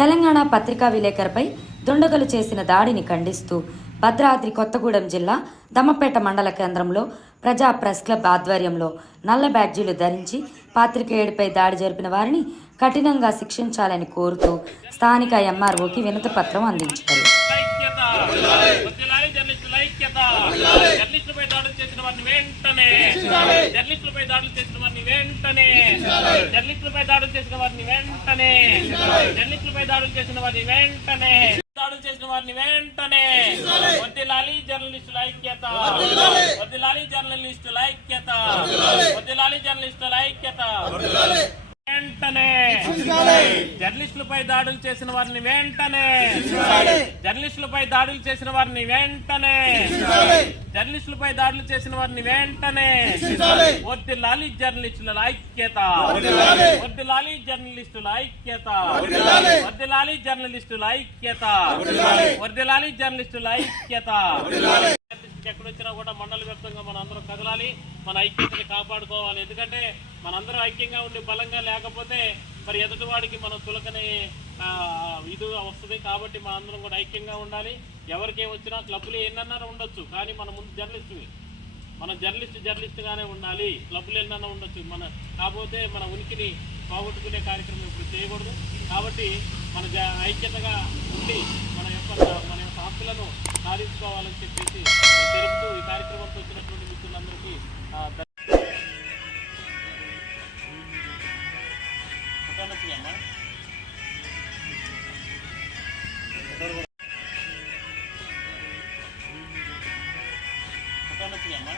తెలంగాణ పత్రికా విలేకరిపై దుండగులు చేసిన దాడిని ఖండిస్తూ భద్రాద్రి కొత్తగూడెం జిల్లా దమ్మపేట మండల కేంద్రంలో ప్రజా ప్రెస్ క్లబ్ ఆధ్వర్యంలో నల్ల బ్యాడ్జీలు ధరించి పాత్రికేయుడిపై దాడి జరిపిన వారిని కఠినంగా శిక్షించాలని కోరుతూ స్థానిక ఎంఆర్ఓకి వినతి పత్రం అందించారు ఐక్యత వదిలాలి జర్నలిస్టుల ఐక్యత జర్నలిస్టులపై దాడులు చేసిన వారిని వెంటనే. జర్నలిస్టులపై దాడులు చేసిన వారిని వెంటనే. జర్నలిస్టులపై దాడులు చేసిన వారిని వెంటనే. జర్నలిస్టులపై దాడులు చేసిన వారిని వెంటనే. దాడులు చేసిన వారిని వెంటనే. వదిలాలి జర్నలిస్టుల ఐక్యత. వదిలాలి జర్నలిస్టుల ఐక్యత. వదిలాలి జర్నలిస్టుల ఐక్యత. వెంటనే. జర్నలిస్టులపై దాడులు చేసిన వారిని వెంటనే. జర్నలిస్టులపై దాడులు చేసిన వారిని వెంటనే జర్నలిస్టులపై దాడులు చేసిన వారిని వెంటనే వద్దిల్లాలి జర్నలిస్టుల ఐక్యత. వద్దిల్లాలి జర్నలిస్టుల ఐక్యత. వద్దిల్లాలి జర్నలిస్టుల ఐక్యత. వద్దిల్లాలి జర్నలిస్టుల ఐక్యత. ఎక్కడొచ్చినా కూడా మండల వ్యాప్తంగా మన అందరం కదలాలి మన ఐక్యతని కాపాడుకోవాలి. ఎందుకంటే మనందరం ఐక్యంగా ఉండి బలంగా లేకపోతే మరి ఎదుటివాడికి మనం తులకని ఇదిగా వస్తుంది కాబట్టి మన అందరం కూడా ఐక్యంగా ఉండాలి. ఎవరికి వచ్చినా క్లబ్లు ఎన్నన్నా ఉండొచ్చు కానీ మన ముందు జర్నలిస్టువి మన జర్నలిస్ట్ జర్నలిస్ట్గానే ఉండాలి. క్లబ్లు ఎన్నన్నా ఉండొచ్చు. మన కాకపోతే మన ఉనికిని పోగొట్టుకునే కార్యక్రమం ఇప్పుడు చేయకూడదు. కాబట్టి మన ఐక్యతగా ఉండి మన యొక్క మన యొక్క హక్కులను సాధించుకోవాలని చెప్పేసి తెలుపుతూ ఈ కార్యక్రమంతో వచ్చినటువంటి మిత్రులందరికీ ఆ, అమ్మా? ఫోటోనొచ్చింది అమ్మా?